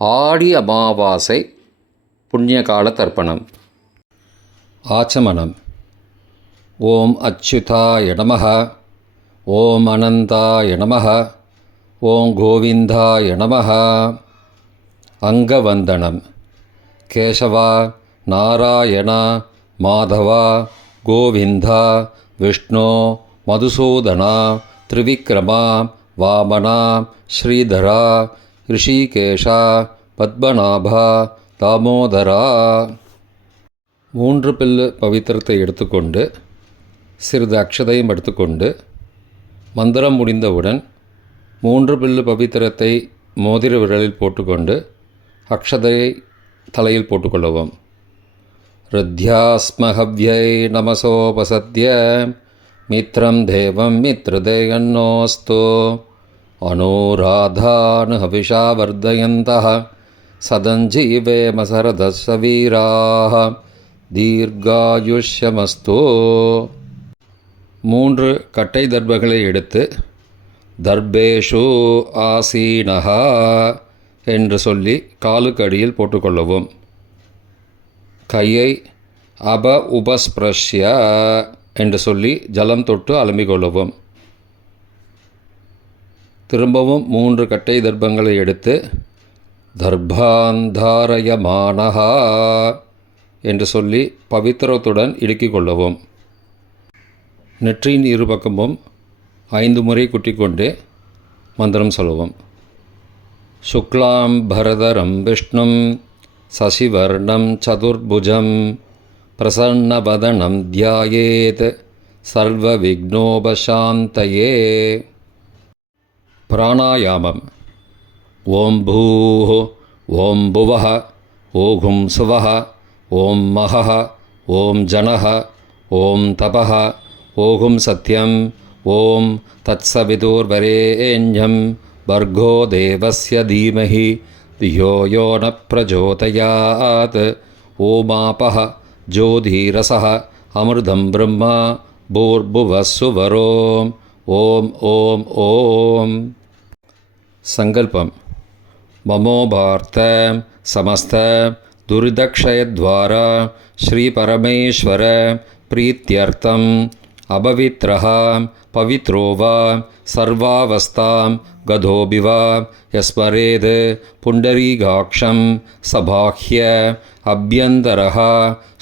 ஆடி அமாவாசை புண்ணியகால தர்ப்பணம். ஆச்சமனம். ஓம் அச்சுதாய நமः. ஓம் அனந்தாய நமः. ஓம் கோவிந்தாய நமः. அங்கவந்தனம். கேசவா, நாராயணா, மாதவா, கோவிந்தா, விஷ்ணு, மதுசூதனா, திரிவிக்ரமா, வாமனா, ஸ்ரீதரா, ரிஷிகேஷா, பத்மநாபா, தாமோதரா. 3 பில்லு பவித்திரத்தை எடுத்துக்கொண்டு சிறிது அக்ஷதையும் எடுத்துக்கொண்டு மந்திரம் முடிந்தவுடன் 3 பில்லு பவித்திரத்தை மோதிர விரலில் போட்டுக்கொண்டு அக்ஷதையை தலையில் போட்டுக்கொள்ளவும். ருத்யாஸ்மஹவ்யை நமசோபசத்ய மித்ரம் தேவம் மித்ருதேயன்னோஸ்து அனுராதான் ஹவிஷா வர்தயந்தः சதஞ்சீவேம சரதஸ்ஸ வீராः தீர்காயுஷ்யமஸ்து. 3 கட்டை தர்பங்களை எடுத்து தர்பேஷு ஆசீனஹ என்று சொல்லி காலுக்கு அடியில் போட்டுக்கொள்ளவும். கையை உபஸ்பிரஷ்ய என்று சொல்லி ஜலம் தொட்டு அலம்பிக்கொள்ளவும். திரும்பவும் 3 கட்டை தர்பங்களை எடுத்து தர்பாந்தாரயமானஹா என்று சொல்லி பவித்திரத்துடன் இடுக்கிக் கொள்ளவும். நெற்றியின் இருபக்கமும் 5 முறை குட்டிக்கொண்டே மந்திரம் சொல்லவும். சுக்லாம் பரதரம் விஷ்ணும் சசிவர்ணம் சதுர்புஜம் பிரசன்னவதனம் தியாயேத் சர்வ விக்னோபசாந்தயே. பிராணாயாமம். ஓம் பூः ஓம் புவः ஓம் சுவः ஓம் மகः ஓம் ஜனः ஓம் தபः ஓம் சத்யம் ஓம் தத்சவிதுர்வரேண்யம் பர்கோ தேவஸ்ய தீமஹி தியோ யோ ந பிரச்சோதயாத். ஓமாபः ஜோதிரசः அமிர்தம் பிரம்மா பூர்புவः சுவரோம். ஓம் ஓம் ஓம். சங்கல்பம். மமோபார்த்த சமஸ்த துரிதக்ஷயத்வாரா ஸ்ரீ பரமேஸ்வர பிரீத்யர்த்தம் அபவித்ரஹ பவித்ரோ வா சர்வாவஸ்தாம் கதோபி வா யஸ்மரேத் புண்டரீகாக்ஷம் சபாஹ்ய அப்யந்தரஹ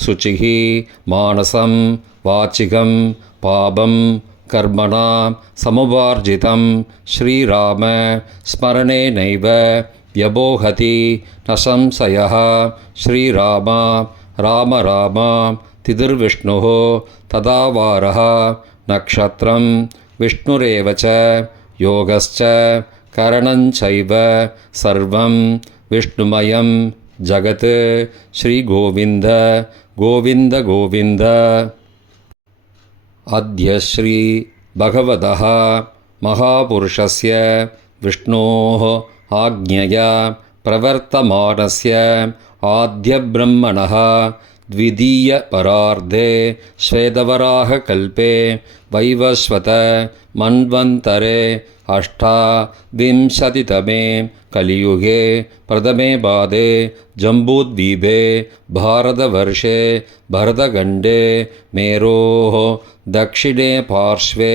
சுச்சிः மானசம் வாச்சிகம் பாபம் கர்மணா சமுபார்ஜிதம் ஸ்ரீராம ஸ்மரணேனைவ வ்யபோஹதி ந சம்சயः. ஸ்ரீராமா ராம ராமா திதிர்விஷ்ணுः ததாவாரः நக்ஷத்ரம் விஷ்ணுரேவ ச யோகஸ்ச கரணஞ்சைவ சர்வம் விஷ்ணுமயம் ஜகத். ஸ்ரீகோவிந்த கோவிந்த கோவிந்த. அத்ய ஸ்ரீ பகவதः மகாபுருஷஸ்ய விஷ்ணோः ஆக்ஞயா பிரவர்த்தமானஸ்ய ஆத்யப்ரம்மணः த்விதீய பரார்த்தே ஸ்வேதவராககல்பே வைவஸ்வத மன்வந்தரே அஷ்டாவிம்சதிதமே கலியுகே பிரதமே பாதே ஜம்பூத்வீபே பாரதவர்ஷே பரதகண்டே மேரோः दक्षिणे पार्श्वे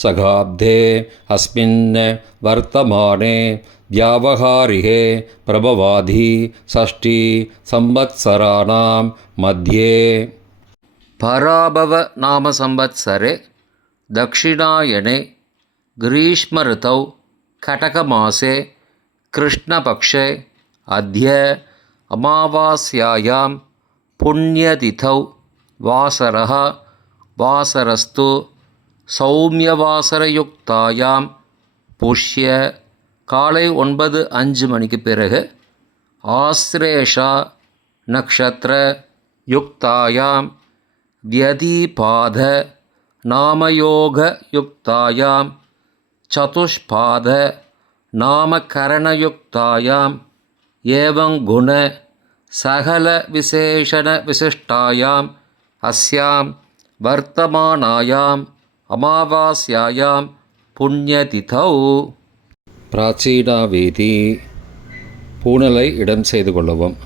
सगाब्धे अस्मिन् वर्तमाने व्यावहारिके प्रभवाधि षष्ठी संवत्सराणां मध्ये. पराभव नाम संवत्सरे दक्षिणायने ग्रीष्मऋतौ कटकमासे कृष्णपक्षे अद्य अमावास्यायां पुण्यतिथौ वासरः வாசரஸ்து சௌமியவாசரயுக்தாயாம் புஷ்ய காலை 9:05 மணிக்கு பிறகு ஆஸ்ரேஷா நக்ஷத்திர யுக்தாயாம் வியதிபாத நாமயோக யுக்தாயாம் சதுஷ்பாத நாமகரணயுக்தாயாம் ஏவங் குண சகல விசேஷண விசிஷ்டாயாம் அஸ்யாம் வர்த்தமானாயாம் அமாவாஸ்யாயாம் புண்ணியதிதௌ. பிராச்சீனா வேதி பூணலை இடம் செய்து கொள்ளவும்.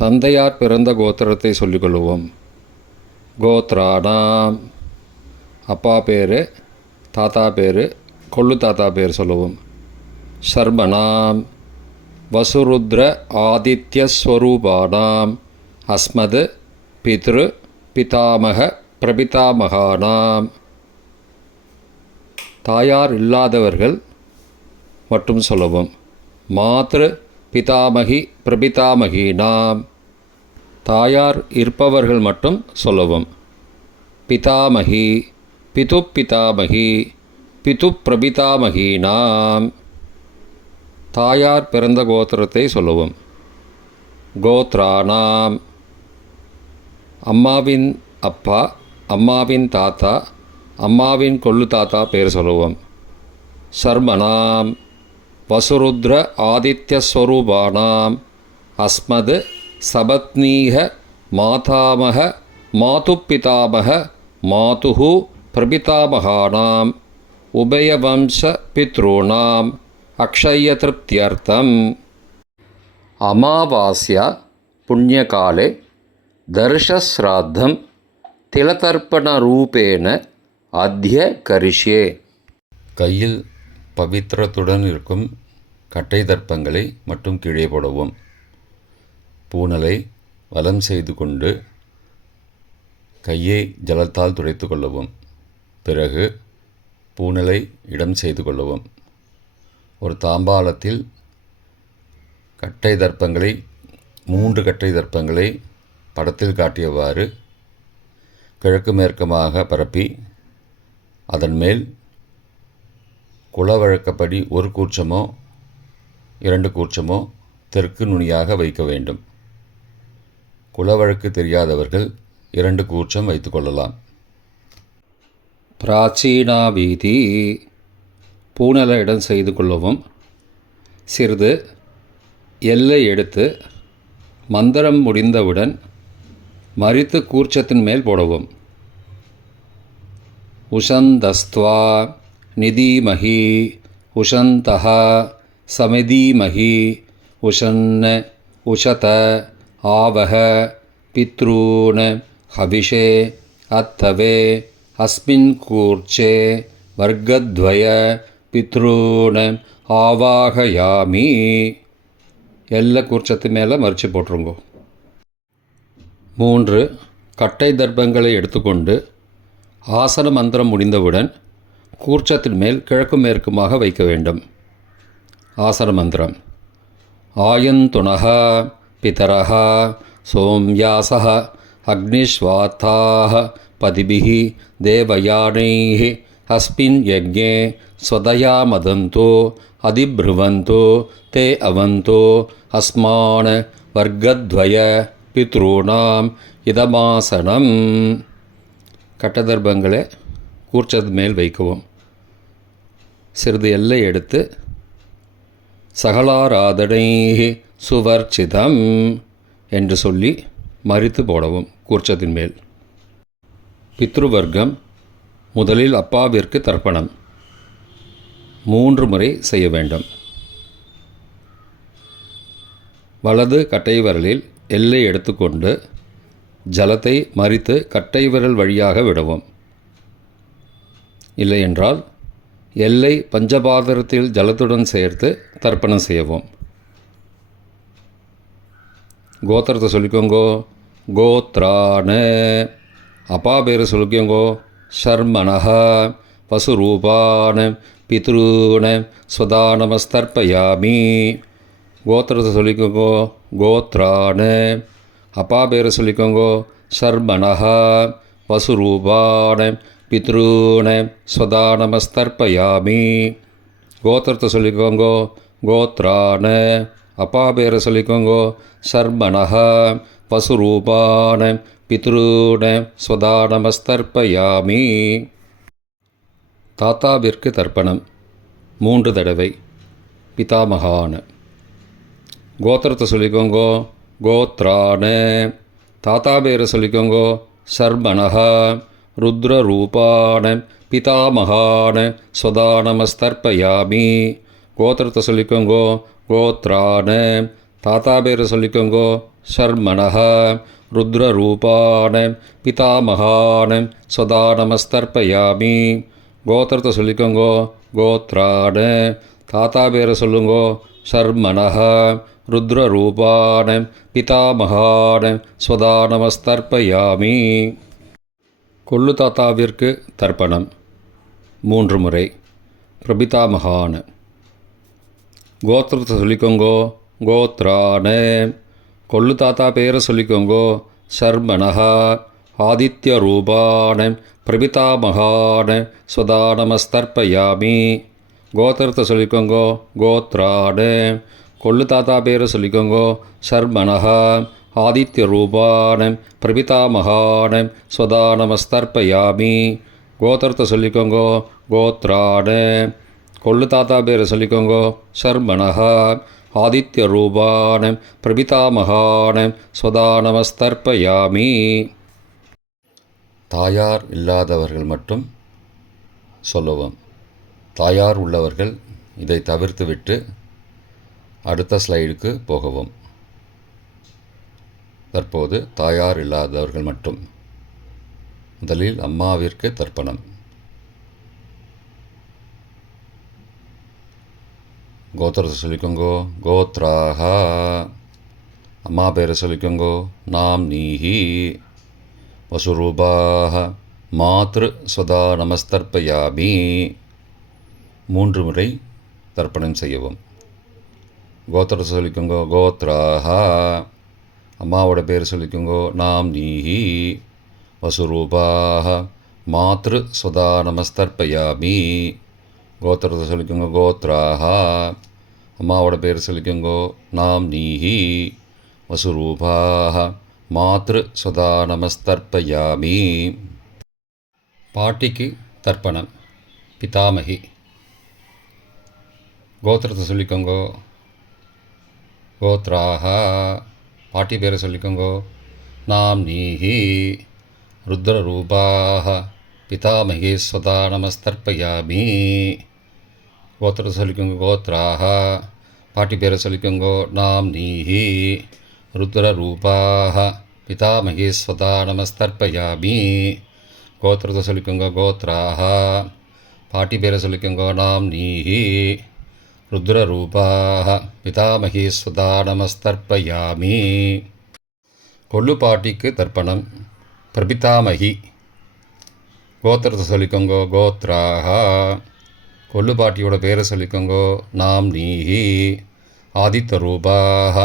தந்தையார் பிறந்த கோத்திரத்தை சொல்லிக்கொள்ளுவோம். கோத்ராணாம், அப்பா பேர், தாத்தா பேர், கொள்ளு தாத்தா பேர் சொல்லுவோம். சர்மணாம், வசுருத்ர ஆதித்யஸ்வரூபானாம், அஸ்மது பித்ரு பிதாமக பிரபிதாமகானாம். தாயார் இல்லாதவர்கள் மட்டும் சொல்லவும். மாத்ரு பிதாமகி பிரபிதாமகீனாம், தாயார் இருப்பவர்கள் மட்டும் சொல்லவும். பிதாமகி பிது பிதாமகி பிது பிரபிதாமகீனாம், தாயார் பிறந்த கோத்திரத்தை சொல்லவும். கோத்ராணாம், அம்மாவின் அப்பா, அம்மாவின் தாத்தா, அம்மாவின் கொள்ளு தாத்தா பேர் சொல்லுவோம். சர்மணாம், வசுருத்ர ஆதித்யஸ்வரூபானாம், அஸ்மது சபத்னீக மாதாமக மாதுப்பிதாமக மாதுஹு பிரபிதாமகானாம் உபயவம்ச பித்ருணாம் அக்ஷயத்ருப்தியர்த்தம். அமாவாஸ்யா புண்ணியகாலே தர்ஷஸ்ராத்தம் திலதர்ப்பணரூபேண அத்ய கரிஷ்யே. கையில் பவித்திரத்துடன் இருக்கும் கட்டை தர்ப்பங்களை மட்டும் கீழே போடவும். பூணலை வலம் செய்து கொண்டு கையை ஜலத்தால் துடைத்து கொள்ளவும். பிறகு பூணலை இடம் செய்து கொள்ளவும். ஒரு தாம்பாளத்தில் கட்டை தர்ப்பங்களை 3 கட்டை தர்ப்பங்களை படத்தில் காட்டியவாறு கிழக்கு மேற்கமாக பரப்பி அதன் மேல் குலவழக்கப்படி 1 கூர்ச்சமோ 2 கூர்ச்சமோ தெற்கு நுனியாக வைக்க வேண்டும். குலவழக்கு தெரியாதவர்கள் 2 கூர்ச்சம் வைத்துக்கொள்ளலாம். பிராச்சீனா வீதி, பூணலை இடம் செய்து கொள்ளவும். சிறிது எல்லை எடுத்து மந்திரம் முடிந்தவுடன் மரித்து கூர்ச்சத்தின் மேல் போடவும். உஷந்தஸ்த்வா நிதீமஹி உஷந்தஹ சமிதீமஹி உஷன்ன உஷத ஆவஹ பித்ரூன ஹவிஷே அத்தவே அஸ்மின் கூர்ச்சே வர்க்கத்வய பித்ரூன ஆவாகயாமி. எல்லா கூர்ச்சத்து மேலே மறித்து போட்டுருங்கோ. 3 கட்டை தர்ப்பங்களை எடுத்துக்கொண்டு ஆசன மந்திரம் முடிந்தவுடன் கூர்ச்சத்தின் மேல் கிழக்கு மேற்குமாக வைக்க வேண்டும். ஆசன மந்திரம். ஆயந்துணஹ பிதரஹ சோம்யாசஹ அக்னிஸ்வாத்தாஹ பதிபிஹி தேவயானைஹி அஸ்மின் யஜ்ஞே ஸ்வதயா மதந்தோ அதிப்ருவந்தோ தே அவந்தோ அஸ்மான வர்க்கத்வய பித்ருணாம் இதமாசனம். கட்டதர்ப்பங்களை கூர்ச்சது மேல் வைக்கவும். சிறிது எல்லை எடுத்து சகலாராதனை சுவர்ச்சிதம் என்று சொல்லி மறித்து போடவும் கூர்ச்சத்தின் மேல். பித்ருவர்க்கம். முதலில் அப்பாவிற்கு தர்ப்பணம் 3 முறை செய்ய வேண்டும். வலது கட்டை விரலில் எல்லை எடுத்துக்கொண்டு ஜலத்தை மறித்து கட்டை விரல் வழியாக விடவும். இல்லையென்றால் எல்லை பஞ்சபாத்திரத்தில் ஜலத்துடன் சேர்த்து தர்ப்பணம் செய்யவும். கோத்திரத்தை சொல்லிக்கோங்கோ. கோத்ரான, அப்பா பேர் சொல்லிக்கோங்கோ. ஷர்மணஹ வசுரூபான பித்ருன ஸ்வதானமஸ்தர்ப்பயாமி. கோத்திரத்தை சொல்லிக்கோங்கோ. கோத்ரான, அப்பா பேர் சொல்லிக்கோங்கோ. ஷர்மணஹ வசுரூபான பித்ருன ஸ்வதானமஸ்தர்ப்பயாமி. கோத்திரத்தை சொல்லிக்கோங்கோ. கோத்ரான, அப்பா பேரை சொல்லிக்கோங்கோ. ஷர்மணஹ வசுரூபான பித்ருன ஸ்வதானமஸ்தர்ப்பயாமி. தாத்தாவிற்கு தர்ப்பணம் 3 தடவை. பிதாமகான. கோத்திரத்தை சொல்லிக்கோங்கோ. கோத்ரான, தாத்தா பேரை சொல்லிக்கோங்கோ. ஷர்மணஹ ருத்ரரூபான பிதாமகான ஸ்வதானமஸ்தர்ப்பயாமி. கோத்திரத்தை சொல்லிக்கோங்கோ. கோத்ரான. தாத்தா பேரை சொல்லிக்கோங்கோ. ஷர்மணஹ. ருத்ரரூபான பிதாமகான சதா நமஸ்தர்ப்பயாமி. கோத்திரத்தை சொல்லிக்கோங்கோ. கோத்ரான. தாத்தா பேரை சொல்லுங்கோ. ஷர்மணஹ. ருத்ரரூபான பிதாமகான ஸ்வதா நமஸ்தர்ப்பயாமி. கொள்ளு தாத்தாவிற்கு தர்ப்பணம் 3 முறை. பிரபிதாமகான. கோத்திரத்தை சொல்லிக்கோங்கோ. கோத்ரான. கொள்ளு தாத்தா பேரை சொல்லிக்கோங்கோ. ஷர்மணஹ. ஆதித்ய ரூபான பிரபிதாமகான ஸ்வதா நமஸ்தர்ப்பயாமி. கோத்திரத்தை சொல்லிக்கோங்கோ. கோத்ரான. கொள்ளு தாத்தா பேரை சொல்லிக்கோங்கோ. ஷர்மணஹ. ஆதித்ய ரூபான பிரபிதாமகான ஸ்வதா நமஸ்தர்ப்பயாமி. கோத்திரத்தை சொல்லிக்கோங்கோ. கோத்ரான. கொள்ளு தாத்தா பேரை சொல்லிக்கோங்கோ. ஷர்மணஹ. ஆதித்ய ரூபான பிரபிதாமகான ஸ்வதா நமஸ்தர்ப்பயாமி. தாயார் இல்லாதவர்கள் மட்டும் சொல்லவும். தாயார் உள்ளவர்கள் இதை தவிர்த்துவிட்டு அடுத்த ஸ்லைடுக்கு போகவும். தற்போது தாயார் இல்லாதவர்கள் மட்டும். முதலில் அம்மாவிற்கு தர்ப்பணம். கோத்திரத்தை சொல்லிக்கோங்கோ. கோத்ராஹ. அம்மா பேரை சொல்லிக்கோங்கோ. நாம் நீஹி. வசுரூபாஹ. மாத்ரு ஸ்வதா நமஸ்தர்ப்பயாமி. 3 முறை தர்ப்பணம் செய்யவும். கோத்திரத்தை சொல்லிக்கோங்கோ. கோத்ராஹ. அம்மாவோட பேர் சொல்லிக்கோங்கோ. நாம் நீஹி. வசுரூபாஹ. மாத்ரு ஸ்வதா நமஸ்தர்ப்பயாமி. கோத்திரத்தை சொல்லிக்கோங்கோ. கோத்ராஹ. அம்மாவோட பேர் சொல்லிக்கோங்கோ. நாம் நீஹி. வசுரூபாஹ. மாத்ரு ஸ்வதா நமஸ்தர்ப்பயாமி. பாட்டிக்கு தர்ப்பணம். பிதாமகி. கோத்திரத்தை சொல்லிக்கோங்கோ. கோத்ராஹ. பாட்டி பேரை சொல்லிக்கோங்கோ. நாம் நீஹி. ருத்ரரூபாஹ. பிதாமகி ஸ்வதா நமஸ்தர்ப்பயாமி. கோத்திரத்தை சொல்லிக்கோங்கோ. கோத்ராஹ. பாட்டி பேரை சொல்லிக்கோங்கோ. நாம் நீஹி. ருத்ரரூபாஹ. பிதாமகி ஸ்வதா நமஸ்தர்ப்பயாமி. கோத்திரத்தை சொல்லிக்கோங்கோ. கோத்ராஹ. பாட்டி பேரை சொல்லிக்கோங்கோ. நாம் நீஹி. ருத்ரரூபாஹ. பிதாமகி ஸ்வதா நமஸ்தர்ப்பயாமி. கொள்ளு பாட்டிக்கு தர்ப்பணம். பிரபிதாமகி. கோத்திரத்தை சொல்லிக்கோங்கோ. கோத்ராஹ. கொள்ளு பாட்டியோட பேரை சொல்லிக்கோங்கோ. நாம் நீஹி. ஆதித்ய ரூபாஹ.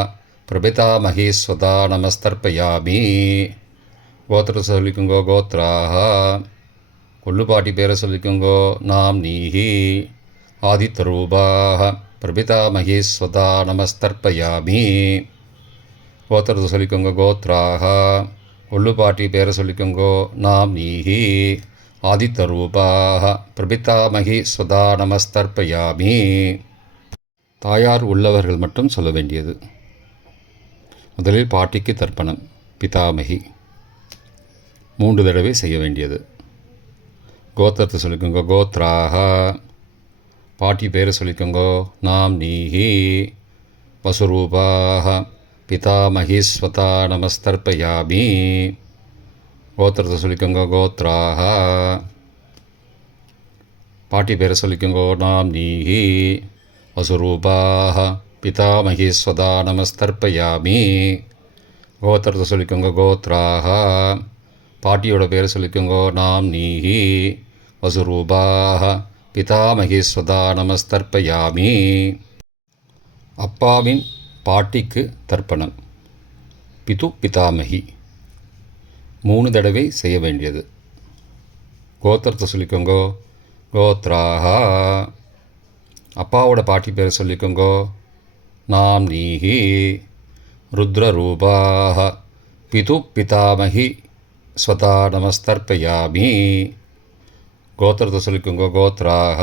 பிரபிதாமகி ஸ்வதா நமஸ்தர்ப்பயாமி. கோத்திரத்தை சொல்லிக்கோங்கோ. கோத்ராஹ. கொள்ளு பாட்டி பேரை சொல்லிக்கோங்கோ. நாம் நீஹி. ஆதித்ய ரூபாஹ. பிரபிதாமகி ஸ்வதா நமஸ்தர்ப்பயாமி. கோத்திரத்தை சொல்லிக்கோங்கோ. கோத்ராஹ. கொள்ளு பாட்டி பேரை சொல்லிக்கோங்கோ. நாம் நீஹி. ஆதித்ய ரூபாஹ. பிரபிதாமகி ஸ்வதா நமஸ்தர்ப்பயாமி. தாயார் உள்ளவர்கள் மட்டும் சொல்ல வேண்டியது. முதலில் பாட்டிக்கு தர்ப்பணம். பிதாமகி 3 தடவை செய்ய வேண்டியது. கோத்திரத்தை சொல்லிக்கோங்கோ. கோத்ராஹ. பாட்டி பேரை சொல்லிக்கோங்கோ. நாம் நீஹி. வசுரூபாஹ. பிதாமகி ஸ்வதா நமஸ்தர்ப்பயாமி. கோத்திரத்தை சொல்லிக்கோங்கோ. கோத்ராஹ. பாட்டி பேரை சொல்லிக்கோங்கோ. நாம் நீஹி. வசுரூபாஹ. பிதாமகி ஸ்வதா நமஸ்தர்ப்பயாமி. கோத்திரத்தை சொல்லிக்கோங்கோ. கோத்ராஹ. பாட்டியோட பேரை சொல்லிக்கோங்கோ. நாம் நீஹி. வசுரூபாஹ. பிதாமகி ஸ்வதா நமஸ்தர்ப்பயாமி. அப்பாவின் பாட்டிக்கு தர்ப்பணம். பிது பிதாமகி 3 தடவை செய்ய வேண்டியது. கோத்திரத்தை சொல்லிக்கோங்கோ. கோத்ராஹ. அப்பாவோட பாட்டி பேரை சொல்லிக்கோங்கோ. நாம் நீஹி. ருத்ரரூபாஹ. பிது பிதாமகி ஸ்வதா நமஸ்தர்ப்பயாமி. கோத்திரத்தை சொல்லிக்கோங்கோ. கோத்ராஹ.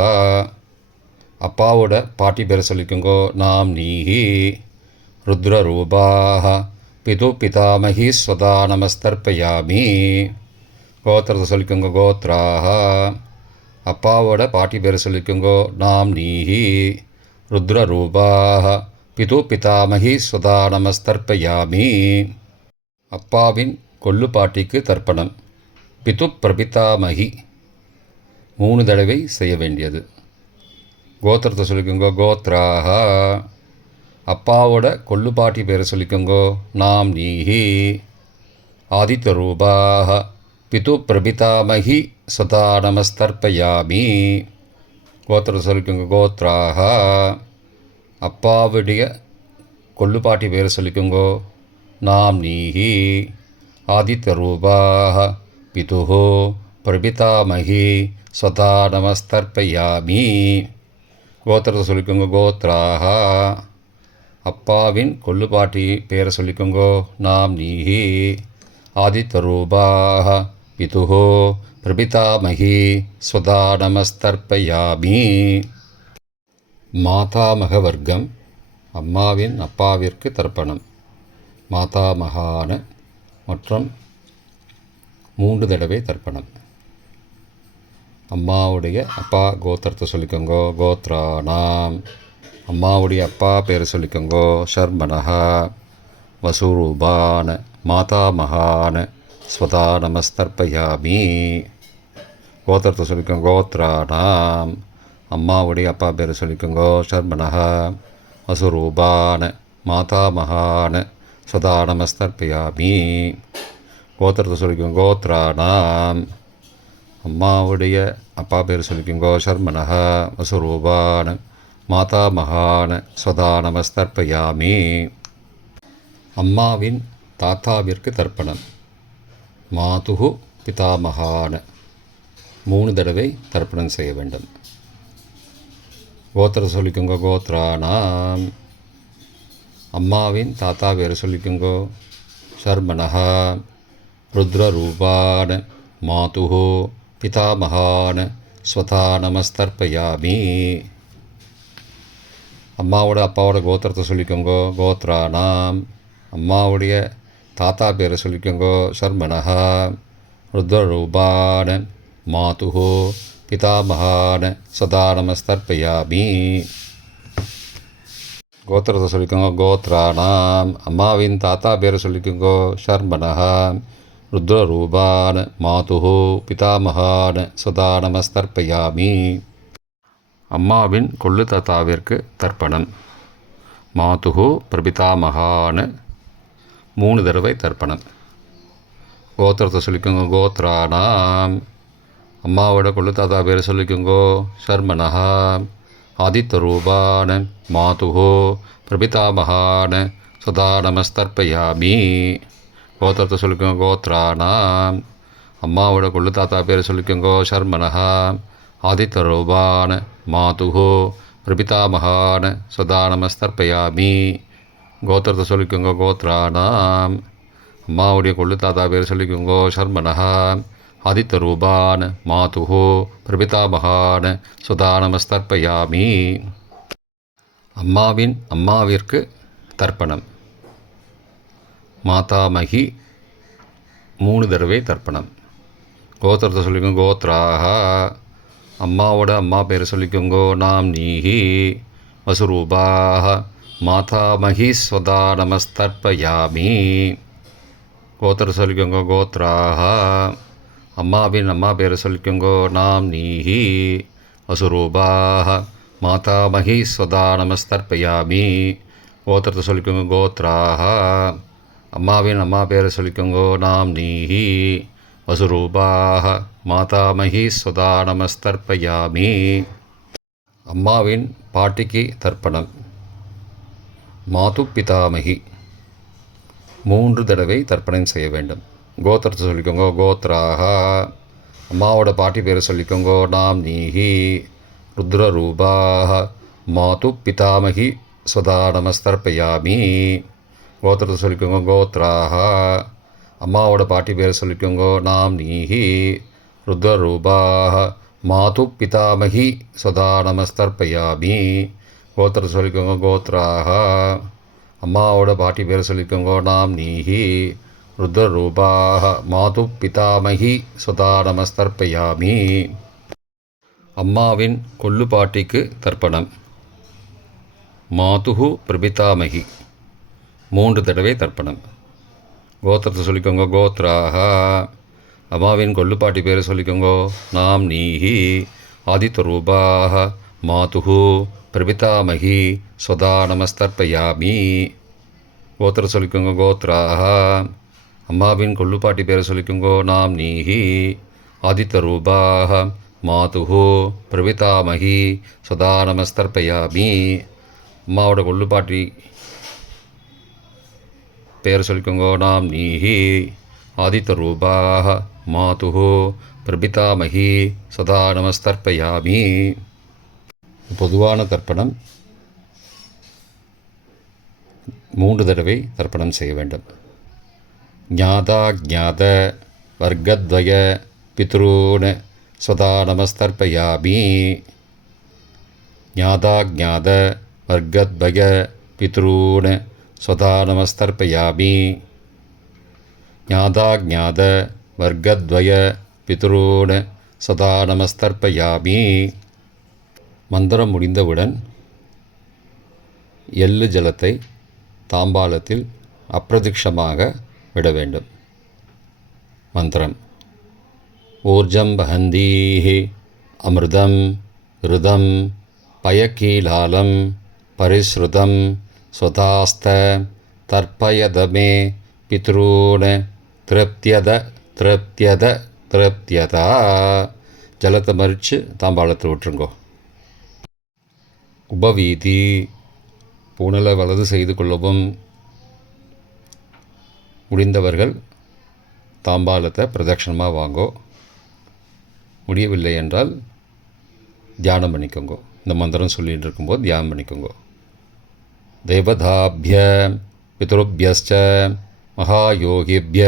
அப்பாவோட பாட்டி பேரை சொல்லிக்கோங்கோ. நாம் நீஹி. ருத்ரரூபாஹ. பிது பிதாமகி ஸ்வதா நமஸ்தர்ப்பயாமி. கோத்திரத்தை சொல்லிக்கோங்கோ. கோத்ராஹ. அப்பாவோட பாட்டி பேரை சொல்லிக்கோங்கோ. நாம் நீஹி. ருத்ரரூபாஹ. பிது பிதாமகி ஸ்வதா நமஸ்தர்ப்பயாமி. அப்பாவின் கொள்ளு பாட்டிக்கு தர்ப்பணம். பிது பிரபிதாமகி 3 தடவை செய்ய வேண்டியது. கோத்திரத்தை சொல்லிக்கோங்க. கோத்ராக. அப்பாவோட கொள்ளு பாட்டி பேரை சொல்லிக்கோங்கோ. நாம் நீஹி. ஆதித்யரூபாக. பிது பிரபிதாமகி ஸ்வதா நமஸ்தர்ப்பயாமி. கோத்திரத்தை சொல்லிக்கோங்க. கோத்ராக. அப்பாவுடைய கொள்ளுப்பாட்டி பேரை சொல்லிக்கோங்கோ. நாம் நீஹி. ஆதித்யரூபாக. பிதுஹோ பிரபிதாமகி ஸ்வதா நமஸ்தர்ப்பயாமி. கோத்திரத்தை சொல்லிக்கோங்க. கோத்ராக. அப்பாவின் கொள்ளுப்பாட்டி பேரை சொல்லிக்கோங்கோ. நாம் நீஹி. ஆதித்யரூபாக. பிதுஹோ பிரபிதாமகி ஸ்வதா நமஸ்தர்ப்பயாமி. மாதாமக வர்க்கம். அம்மாவின் அப்பாவிற்கு தர்ப்பணம். மாதாமகான மற்றும் 3 தடவை தர்ப்பணம். அம்மாவுடைய அப்பா கோத்திரத்தை சொல்லிக்கோங்கோ. கோத்ரானாம். அம்மாவுடைய அப்பா பேரை சொல்லிக்கோங்கோ. ஷர்மனஹா. வசூரூபான மாதாமகான ஸ்வதா நமஸ்தர்ப்பயாமி. கோத்திரத்தை சொல்லிக்கோங்க. கோத்ரானாம். அம்மாவுடைய அப்பா பேரை சொல்லிக்கோங்கோ. ஷர்மனஹா. வசுரூபான மாதாமகான ஸ்வதா நமஸ்தர்ப்பயாமி. கோத்திரத்தை சொல்லிக்கோங்க. கோத்ரானாம். அம்மாவுடைய அப்பா பேர் சொல்லிக்கோங்கோ. ஷர்மனஹா. வசுரூபான மாதாமகான ஸ்வதா நமஸ்தர்ப்பயாமி. அம்மாவின் தாத்தாவிற்கு தர்ப்பணம். மாதுகு பிதாமகான 3 தடவை தர்ப்பணம் செய்ய வேண்டும். கோத்திர சொல்லிக்கோங்க. கோத்ரானாம். அம்மாவின் தாத்தா பேர் சொல்லிக்கோங்கோ. ஷர்மனஹா. ருத்ரரூபான மாதுஹோ பிதாமகான ஸ்வதா நமஸ்தர்ப்பயாமி. அம்மாவோட அப்பாவோட கோத்திரத்தை சொல்லிக்கோங்கோ. கோத்ரானாம். அம்மாவுடைய தாத்தா பேரை சொல்லிக்கோங்கோ. ஷர்மனஹா. ருத்ரரூபான மாதுஹோ பிதாமகான ஸ்வதா நமஸ்தர்ப்பயாமி. கோத்திரத்தை சொல்லிக்கோங்க. கோத்ரானாம். அம்மாவின் தாத்தா பேரை சொல்லிக்கோங்கோ. ஷர்மனஹா. ருத்ரரூபான மாதுஹோ பிதாமகான ஸ்வதா நமஸ்தர்ப்பயாமி. அம்மாவின் கொள்ளு தாத்தாவிற்கு தர்ப்பணம். மாதுஹோ பிரபிதாமகான 3 தடவை தர்ப்பணம். கோத்திரத்தை சொல்லிக்கோங்க. கோத்ரானாம். அம்மாவோட கொள்ளு தாத்தா பேரை சொல்லிக்கோங்கோ. ஷர்மனஹா. ஆதித்யரூபான மாதுஹோ பிரபிதாமகான ஸ்வதா நமஸ்தர்ப்பயாமி. கோத்திரத்தை சொல்லிக்கோங்க. கோத்ரானாம். அம்மாவோட கொள்ளு தாத்தா பேரை சொல்லிக்கோங்கோ. ஷர்மனஹா. ஆதித்யரூபான மாதுஹோ பிரபிதாமகான ஸ்வதா நமஸ்தர்ப்பயாமி. கோத்திரத்தை சொல்லிக்கோங்க. கோத்ரானாம். அம்மாவுடைய கொள்ளு தாத்தா பேர் சொல்லிக்கோங்கோ. ஷர்மனஹா. ஆதித்யரூபான மாதுஹோ பிரபிதாமகான ஸ்வதா நமஸ்தர்ப்பயாமி. அம்மாவின் அம்மாவிற்கு தர்ப்பணம். மாதாமகி 3 தடவை தர்ப்பணம். கோத்திரத்தை சொல்லிக்கோங்க. கோத்ராக. அம்மாவோட அம்மா பேரை சொல்லிக்கோங்கோ. நாம் நீஹி. வசுரூபாக. மாதாமகி ஸ்வதா நமஸ்தர்ப்பயாமி. கோத்திரத்தை சொல்லிக்கோங்க. கோத்ராக. அம்மாவின் அம்மா பேரை சொல்லிக்கோங்கோ. நாம் நீஹி. வசுரூபாக. மாதாமகி ஸ்வதா நமஸ்தர்ப்பயாமி. கோத்திரத்தை சொல்லிக்கோங்க. கோத்ராக. அம்மாவின் அம்மா பேரை சொல்லிக்கோங்கோ. நாம் நீஹி. வசுரூபாக. மாதாமகி ஸ்வதா நமஸ்தர்ப்பயாமி. அம்மாவின் பாட்டிக்கு தர்ப்பணம். மாது பிதாமகி 3 தடவை தர்ப்பணம் செய்ய வேண்டும். கோத்திரத்தை சொல்லிக்கோங்க. கோத்ராக. அம்மாவோட பாட்டி பேரை சொல்லிக்கோங்கோ. நாம் நீஹி. ருத்ரரூபாக. மாது பிதாமகி ஸ்வதா நமஸ்தர்ப்பயாமி. கோத்திரத்தை சொல்லிக்கோங்க. கோத்ராக. அம்மாவோட பாட்டி பேரை சொல்லிக்கோங்கோ. நாம் நீஹி. ருத்ரரூபாக. மாது பிதாமகி ஸ்வதா நமஸ்தர்ப்பயாமி. கோத்திரத்தை சொல்லிக்கோங்க. கோத்ராக. அம்மாவோட பாட்டி பேரை சொல்லிக்கோங்கோ. நாம் நீஹி. ருத்ரரூபாக. மாது பிதாமகி ஸ்வதா நமஸ்தர்ப்பயாமி. அம்மாவின் கொள்ளு பாட்டிக்கு தர்ப்பணம். மாதுஹு பிரபிதாமகி 3 தடவை தர்ப்பணம். கோத்திரத்தை சொல்லிக்கோங்க. கோத்ராக. அம்மாவின் கொள்ளுப்பாட்டி பேரை சொல்லிக்கோங்க. நாம் நீஹி ஆதித்யரூபாக மாதுஹு பிரபிதாமகி சொதா நமஸ்தர்ப்பயாமி. கோத்திரம் சொல்லிக்கோங்க. கோத்ராக. அம்மாவின் கொள்ளுப்பாட்டி பேரை சொல்லிக்கோங்க. நாம் நீஹி ஆதித்யரூபாக மாதுஹு பிரபிதாமகி சொதா நமஸ்தர்ப்பயாமி. அம்மாவோட கொள்ளுப்பாட்டி பேர் சொல்லிக்கோங்க. நாம் நீஹி ஆதித்யரூபாக மாதுஹு பிரபிதாமகி சதா நமஸ்தர்ப்பயாமி. பொதுவான தர்ப்பணம் 3 தடவை தர்ப்பணம் செய்ய வேண்டும். ஞாதா ஞாத வர்க்கத்வய பித்ரூன் சதா நமஸ்தர்ப்பயாமி. ஞாதா ஞாத வர்க்கத்வய பித்ரூன் சதா நமஸ்தர்ப்பயாமி. ஞாதா ஞாத வர்க்கத்வய பித்ரூன் சதா நமஸ்தர்ப்பயாமி. மந்திரம் முடிந்தவுடன் எள்ளு ஜலத்தை தாம்பாளத்தில் அப்பிரதிக்ஷமாக விட வேண்டும். மந்திரம். ஊர்ஜம் வஹந்தீஹி அமிர்தம் ருதம் பயக்கீலாலம் பரிஸ்ருதம் ஸ்வதாஸ்த தர்ப்பயதமே பித்ரூன் திருப்தியத திருப்தியத திருப்தியதா. ஜலத்தை மறித்து தாம்பாளத்தில் விட்டுருங்கோ. உபவீதி. பூணலை வலது செய்து கொள்ளவும். முடிந்தவர்கள் தாம்பாளத்தை பிரதட்சணமாக வாங்கோ. முடியவில்லை என்றால் தியானம் பண்ணிக்கோங்க. இந்த மந்திரம் சொல்லிகிட்டு இருக்கும்போது தியானம் பண்ணிக்கோங்க. தேவதாபிய பித்ருபியஸ்ச மகாயோகிபிய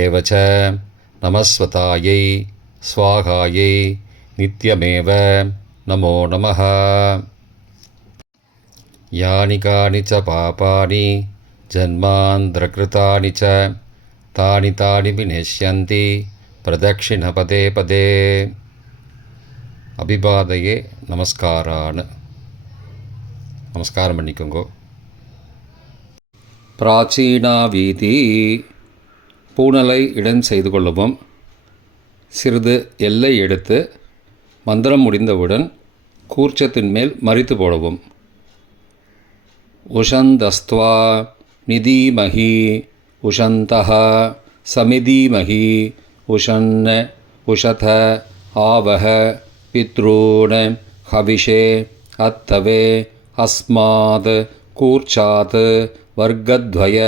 ஏவச்ச நமஸ்வதாயை ஸ்வாகாயை நித்யமேவ நமோ நமः. யானி கானி ச பாபானி ஜன்மாந்திரகிருதானி ச தானி தானி விநஷ்யந்தி பிரதக்ஷிண பதே பதே. அபிபாதையே நமஸ்காரான். நமஸ்காரம் பண்ணிக்கோங்க. பிராச்சீனா வீதி. பூணலை இடம் செய்து கொள்ளவும். சிறிது எல்லை எடுத்து மந்திரம் முடிந்தவுடன் கூர்ச்சத்தின் மேல் மறித்து போடவும். உஷந்தஸ்த்வா நிதீமஹி உஷந்தஹ சமிதீமஹி உஷன்ன உஷத ஆவஹ பித்ரூன் ஹவிஷே அத்தவே அஸ்மாத் கூர்ச்சாத் வர்க்கத்வய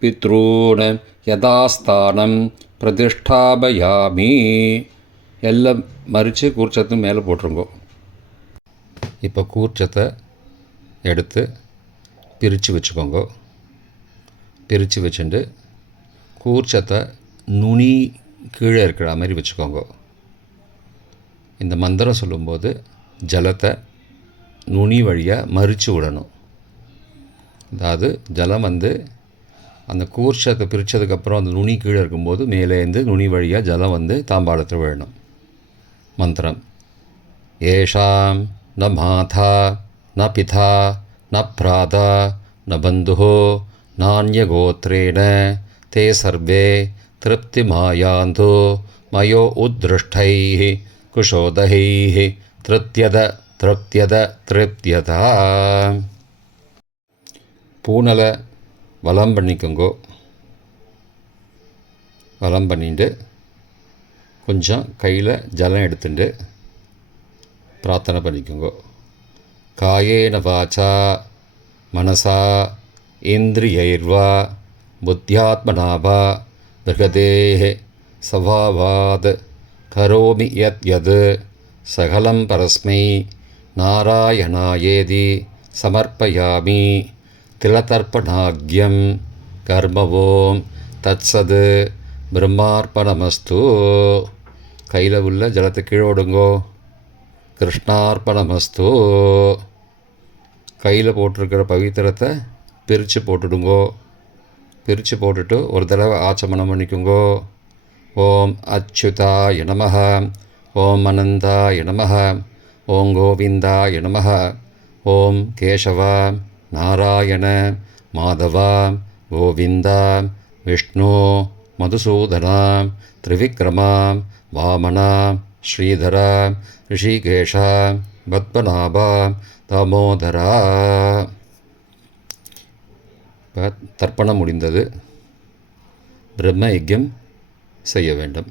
பித்ரூன் யதாஸ்தானம் பிரதிஷ்டாபயாமி. எல்லாம் மறித்து கூர்ச்சத்து மேலே போட்டுருங்கோ. இப்போ கூர்ச்சத்தை எடுத்து பிரித்து வச்சுக்கோங்க. பிரித்து வச்சுட்டு கூர்ச்சத்தை நுனி கீழே இருக்கிற மாதிரி வச்சுக்கோங்க. இந்த மந்திரம் சொல்லும்போது ஜலத்தை நுனி வழியாக மறித்து விடணும். அதாவது ஜலம் அந்த கூர்ச்சத்தை பிரித்ததுக்கப்புறம் அந்த நுனி கீழே இருக்கும்போது மேலேருந்து நுனி வழியாக ஜலம் தாம்பாளத்தில் விழணும். மந்திரம். ஏஷாம் ந மாதா ந பிதா ந பிராதா ந பந்துஹோ நான்யகோத்ரேண தே சர்வே திருப்திமாயாந்தோ மயோ உத்ருஷ்டைः குஷோதகைः திருப்தியத திருப்தியத திருப்தியதா. பூணலை வலம் பண்ணிக்கோங்கோ. வலம் பண்ணிட்டு கொஞ்சம் கையில் ஜலம் எடுத்துட்டு பிரார்த்தனை பண்ணிக்கோங்கோ. காயேன வாச்சா மனசா இந்திரியைர்வா புத்தியாத்மனாவா பிருகதேஹ சவாவாத் கரோமி யத் யத் சகலம் பரஸ்மை நாராயணாயேதி சமர்ப்பயாமி திலதர்ப்பணாக்யம் கர்மவோம் தத்சது பிரம்மார்ப்பணமஸ்து. கையில் உள்ள ஜலத்தை கீழே விடுங்கோ. கிருஷ்ணார்ப்பணமஸ்து. கையில் போட்டிருக்கிற பவித்திரத்தை பிரித்து போட்டுடுங்கோ. பிரித்து போட்டுட்டு ஒரு தடவை ஆச்சமனம் பண்ணிக்கோங்கோ. ஓம் அச்சுதாய நமः, ஓம் அனந்தாய நமः, ஓம் கோவிந்தாய நமः, ஓம் கேசவ நாராயண மாதவ கோவிந்த விஷ்ணு மதுசூதன திரிவிக்ரம வாமன ஸ்ரீதர ரிஷிகேஷ பத்மநாப தாமோதரா. இப்போ தர்ப்பணம் முடிந்தது. பிரம்ம யஜ்யம் செய்ய வேண்டும்.